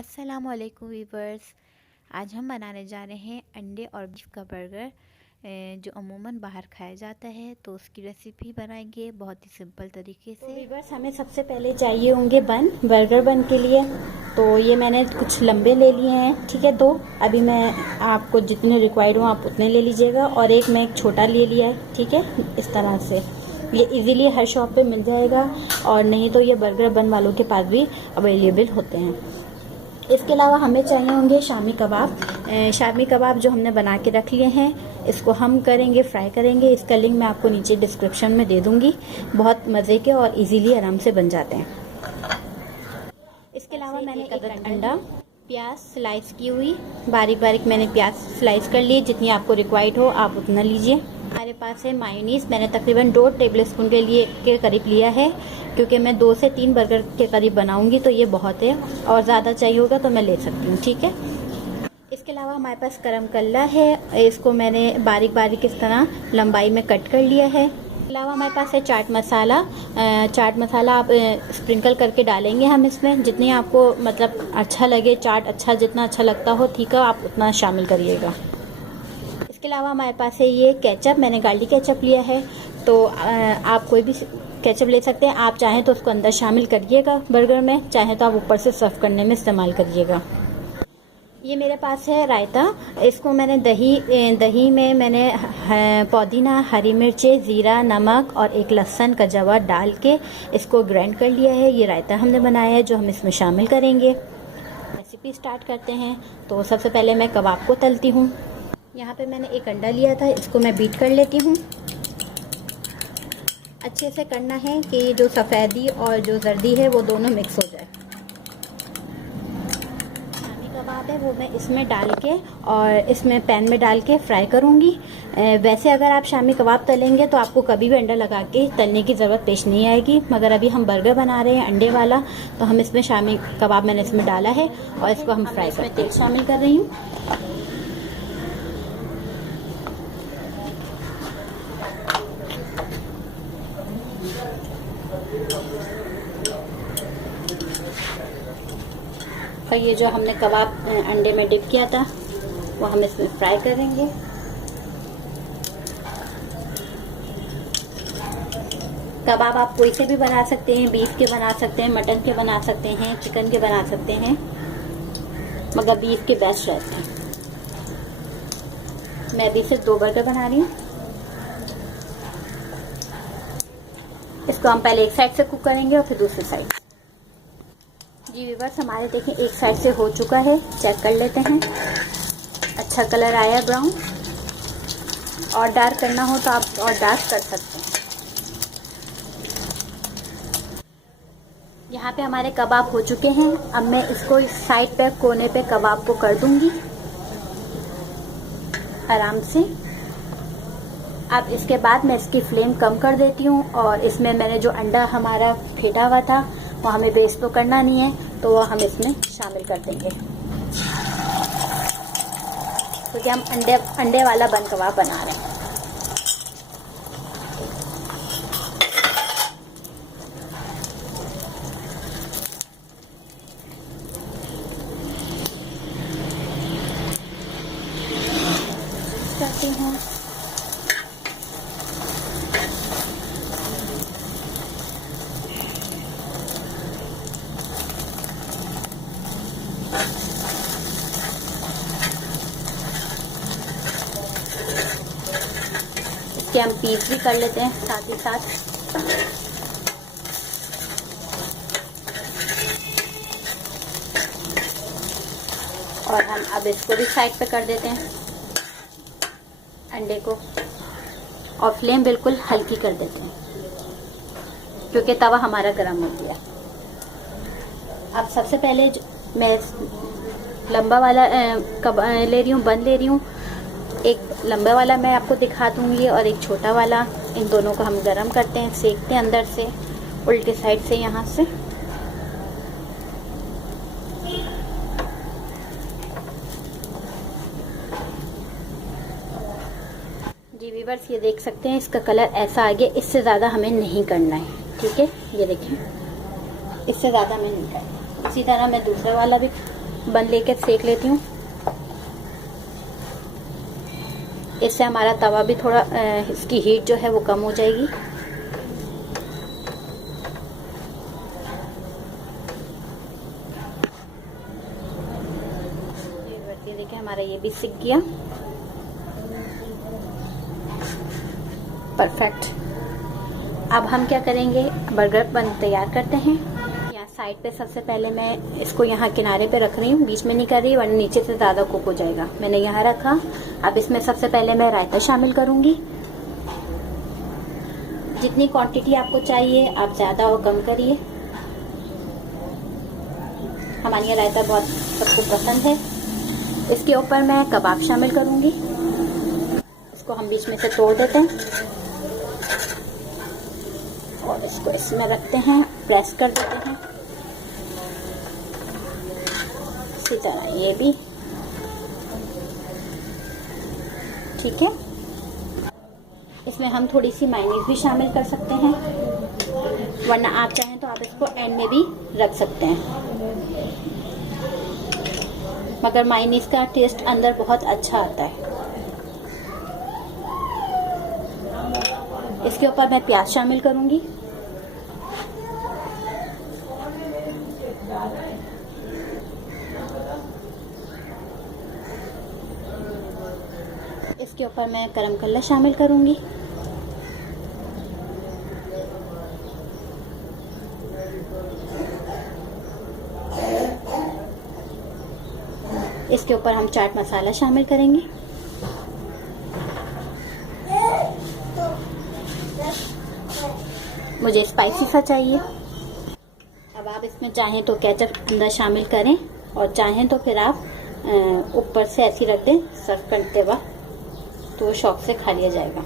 अस्सलामुअलैकुम वीवर्स। आज हम बनाने जा रहे हैं अंडे और बीफ का बर्गर, जो अमूमन बाहर खाया जाता है। तो उसकी रेसिपी बनाएंगे बहुत ही सिंपल तरीके से। वीवर्स, हमें सबसे पहले चाहिए होंगे बर्गर बन के लिए। तो ये मैंने कुछ लंबे ले लिए हैं, ठीक है। दो अभी मैं आपको जितने रिक्वायर्ड हो आप उतने ले लीजिएगा, और एक मैं एक छोटा ले लिया है, ठीक है। इस तरह से ये इजीली हर शॉप पे मिल जाएगा, और नहीं तो ये बर्गर बन वालों के पास भी अवेलेबल होते हैं। इसके अलावा हमें चाहिए होंगे शामी कबाब। शामी कबाब जो हमने बना के रख लिए हैं, इसको हम करेंगे फ्राई करेंगे। इसका लिंक मैं आपको नीचे डिस्क्रिप्शन में दे दूंगी। बहुत मज़े के और इजीली आराम से बन जाते हैं। इसके अलावा मैंने एक अंडा, प्याज स्लाइस की हुई, बारीक बारीक मैंने प्याज स्लाइस कर लिए। जितनी आपको रिक्वायर्ड हो आप उतना लीजिए। हमारे पास है मायोनीज, मैंने तकरीबन 2 टेबलस्पून के करीब लिया है, क्योंकि मैं 2 से 3 बर्गर के करीब बनाऊंगी तो ये बहुत है, और ज़्यादा चाहिए होगा तो मैं ले सकती हूँ, ठीक है। इसके अलावा हमारे पास गरम कल्ला है, इसको मैंने बारीक बारीक इस तरह लंबाई में कट कर लिया है। इसके अलावा हमारे पास है चाट मसाला। चाट मसाला आप स्प्रिंकल करके डालेंगे हम इसमें, जितनी आपको मतलब अच्छा लगे, चाट अच्छा जितना अच्छा लगता हो, ठीक है, आप उतना शामिल करिएगा। इसके अलावा हमारे पास है ये केचप, मैंने गार्लिक केचप लिया है। तो आप कोई भी केचप ले सकते हैं। आप चाहें तो उसको अंदर शामिल करिएगा बर्गर में, चाहें तो आप ऊपर से सर्व करने में इस्तेमाल करिएगा। ये मेरे पास है रायता। इसको मैंने दही में मैंने पुदीना, हरी मिर्चें, ज़ीरा, नमक और एक लहसुन का जवा डाल के इसको ग्राइंड कर लिया है। ये रायता हमने बनाया है जो हम इसमें शामिल करेंगे। रेसिपी स्टार्ट करते हैं। तो सबसे पहले मैं कबाब को तलती हूँ। यहाँ पे मैंने एक अंडा लिया था, इसको मैं बीट कर लेती हूँ। अच्छे से करना है कि जो सफ़ेदी और जो जर्दी है वो दोनों मिक्स हो जाए। शामी कबाब है वो मैं इसमें डाल के और इसमें पैन में डाल के फ्राई करूँगी। वैसे अगर आप शामी कबाब तलेंगे तो आपको कभी भी अंडा लगा के तलने की ज़रूरत पेश नहीं आएगी, मगर अभी हम बर्गर बना रहे हैं अंडे वाला, तो हम इसमें शामी कबाब मैंने इसमें डाला है और इसको हम फ्राई करते हैं। तेल शामिल कर रही हूँ। और ये जो हमने कबाब अंडे में डिप किया था वो हम इसमें फ्राई करेंगे। कबाब आप कोई से भी बना सकते हैं, बीफ के बना सकते हैं, मटन के बना सकते हैं, चिकन के बना सकते हैं, मगर बीफ के बेस्ट रहते हैं। मैं अभी सिर्फ 2 बर्गर बना रही हूँ। इसको हम पहले एक साइड से कुक करेंगे और फिर दूसरी साइड। जी व्यूअर्स, हमारे देखें एक साइड से हो चुका है, चेक कर लेते हैं। अच्छा कलर आया ब्राउन। और डार्क करना हो तो आप और डार्क कर सकते हैं। यहाँ पे हमारे कबाब हो चुके हैं। अब मैं इसको इस साइड पे कोने पे कबाब को कर दूंगी आराम से। अब इसके बाद मैं इसकी फ्लेम कम कर देती हूँ, और इसमें मैंने जो अंडा हमारा फेंटा हुआ था वो हमें वेस्ट तो करना नहीं है, तो वो हम इसमें शामिल कर देंगे, क्योंकि हम अंडे वाला बन कबाब बना रहे हैं। करते हैं इसके हम पीस भी कर लेते हैं साथ ही साथ। और हम अब इसको भी साइड पे कर देते हैं अंडे को, और फ्लेम बिल्कुल हल्की कर देते हैं क्योंकि तवा हमारा गर्म हो गया। अब सबसे पहले मैं लंबा वाला ले रही हूँ, बन ले रही हूँ। एक लंबा वाला मैं आपको दिखा दूंगी और एक छोटा वाला। इन दोनों को हम गरम करते हैं, सेकते हैं अंदर से, उल्टे साइड से यहाँ से। जी व्यूअर्स, ये देख सकते हैं इसका कलर ऐसा आ गया। इससे ज़्यादा हमें नहीं करना है, ठीक है। ये देखें, इससे ज़्यादा हमें नहीं करना। इसी तरह मैं दूसरा वाला भी बन लेके सेक लेती हूँ। इससे हमारा तवा भी थोड़ा इसकी हीट जो है वो कम हो जाएगी। ये देखिए हमारा ये भी सिक गया, परफेक्ट। अब हम क्या करेंगे, बर्गर बन तैयार करते हैं। यहाँ साइड पे सबसे पहले मैं इसको यहाँ किनारे पे रख रही हूँ, बीच में नहीं कर रही वरना नीचे से ज़्यादा कुक हो जाएगा। मैंने यहाँ रखा। अब इसमें सबसे पहले मैं रायता शामिल करूँगी। जितनी क्वांटिटी आपको चाहिए आप ज़्यादा और कम करिए। हमारे यहाँ रायता बहुत सबको पसंद है। इसके ऊपर मैं कबाब शामिल करूँगी। इसको हम बीच में से तोड़ देते हैं और इसको इसमें रखते हैं, प्रेस कर देते हैं। इसी तरह ये भी ठीक है। इसमें हम थोड़ी सी मायोनीज भी शामिल कर सकते हैं, वरना आप चाहें तो आप इसको एंड में भी रख सकते हैं, मगर मायोनीज का टेस्ट अंदर बहुत अच्छा आता है। इसके ऊपर मैं प्याज शामिल करूंगी। इसके ऊपर मैं गरम मसाला शामिल करूंगी। इसके ऊपर हम चाट मसाला शामिल करेंगे। मुझे स्पाइसी सा चाहिए। अब आप इसमें चाहें तो केचप अंदर शामिल करें और चाहें तो फिर आप ऊपर से ऐसी रख दें सर्व करते वक्त, तो वो शौक से खा लिया जाएगा।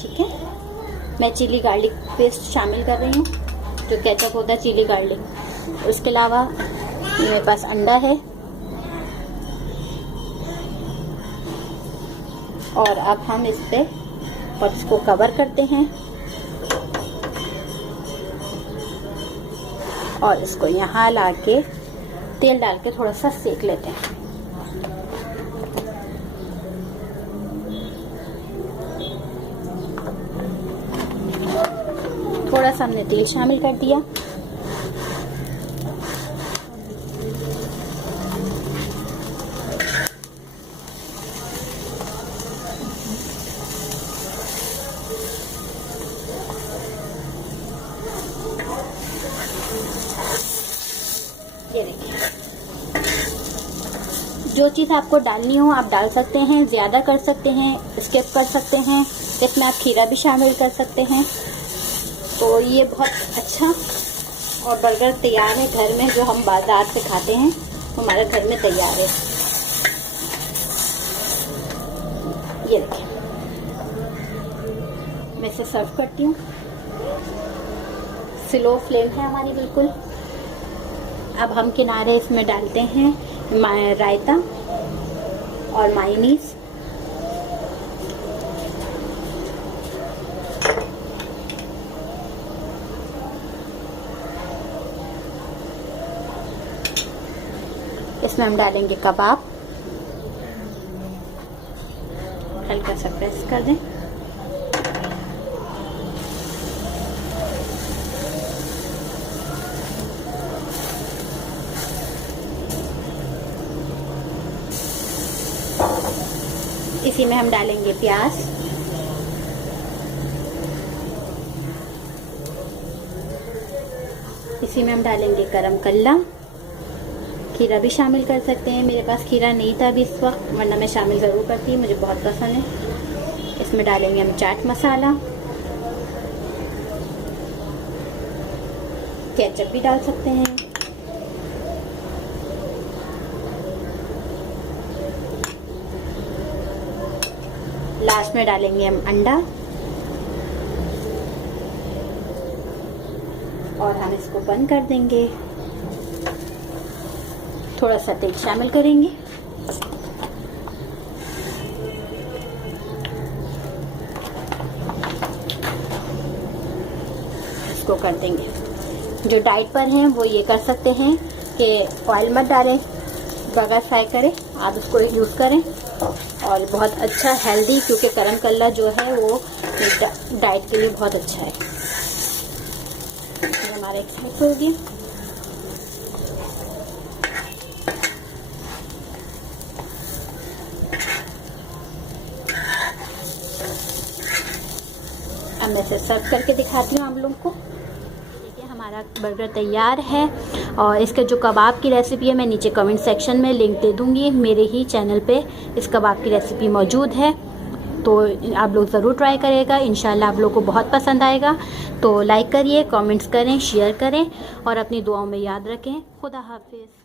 ठीक है। मैं चिली गार्लिक पेस्ट शामिल कर रही हूँ, जो केचप होता है चिली गार्लिक। उसके अलावा मेरे पास अंडा है। और अब हम इस पे और इसको कवर करते हैं और इसको यहाँ ला के तेल डाल के थोड़ा सा सेक लेते हैं। थोड़ा सा हमने तेल शामिल कर दिया। ये देखिए, जो चीज़ आपको डालनी हो आप डाल सकते हैं, ज़्यादा कर सकते हैं, स्किप कर सकते हैं। इसमें आप खीरा भी शामिल कर सकते हैं। तो ये बहुत अच्छा और बर्गर तैयार है घर में, जो हम बाजार से खाते हैं हमारे घर में तैयार है। ये देखिए, मैं इसे सर्व करती हूँ। स्लो फ्लेम है हमारी बिल्कुल। अब हम किनारे इसमें डालते हैं रायता और मायोनीज। इसमें हम डालेंगे कबाब, हल्का सा प्रेस कर दें। इसी में हम डालेंगे प्याज, इसी में हम डालेंगे गरम मसाला। खीरा भी शामिल कर सकते हैं, मेरे पास खीरा नहीं था अभी इस वक्त, वरना मैं शामिल ज़रूर करती, मुझे बहुत पसंद है। इसमें डालेंगे हम चाट मसाला, केचप भी डाल सकते हैं। लास्ट में डालेंगे हम अंडा और हम इसको बंद कर देंगे। थोड़ा सा तेल शामिल करेंगे। इसको कर देंगे जो डाइट पर हैं वो ये कर सकते हैं कि ऑयल मत डालें, बर्गर फ्राई करें, आप इसको यूज़ करें। और बहुत अच्छा हेल्दी, क्योंकि गरम कल्ला जो है वो डाइट के लिए बहुत अच्छा है। ये हमारा एक साइड हो गया। अब मैं इसे सर्व करके दिखाती हूँ आप लोगों को। देखिए हमारा बर्गर तैयार है। और इसके जो कबाब की रेसिपी है मैं नीचे कमेंट सेक्शन में लिंक दे दूँगी। मेरे ही चैनल पे इस कबाब की रेसिपी मौजूद है, तो आप लोग ज़रूर ट्राई करिएगा। इंशाल्लाह आप लोग को बहुत पसंद आएगा। तो लाइक करिए, कमेंट्स करें, शेयर करें और अपनी दुआओं में याद रखें। खुदा हाफिज़।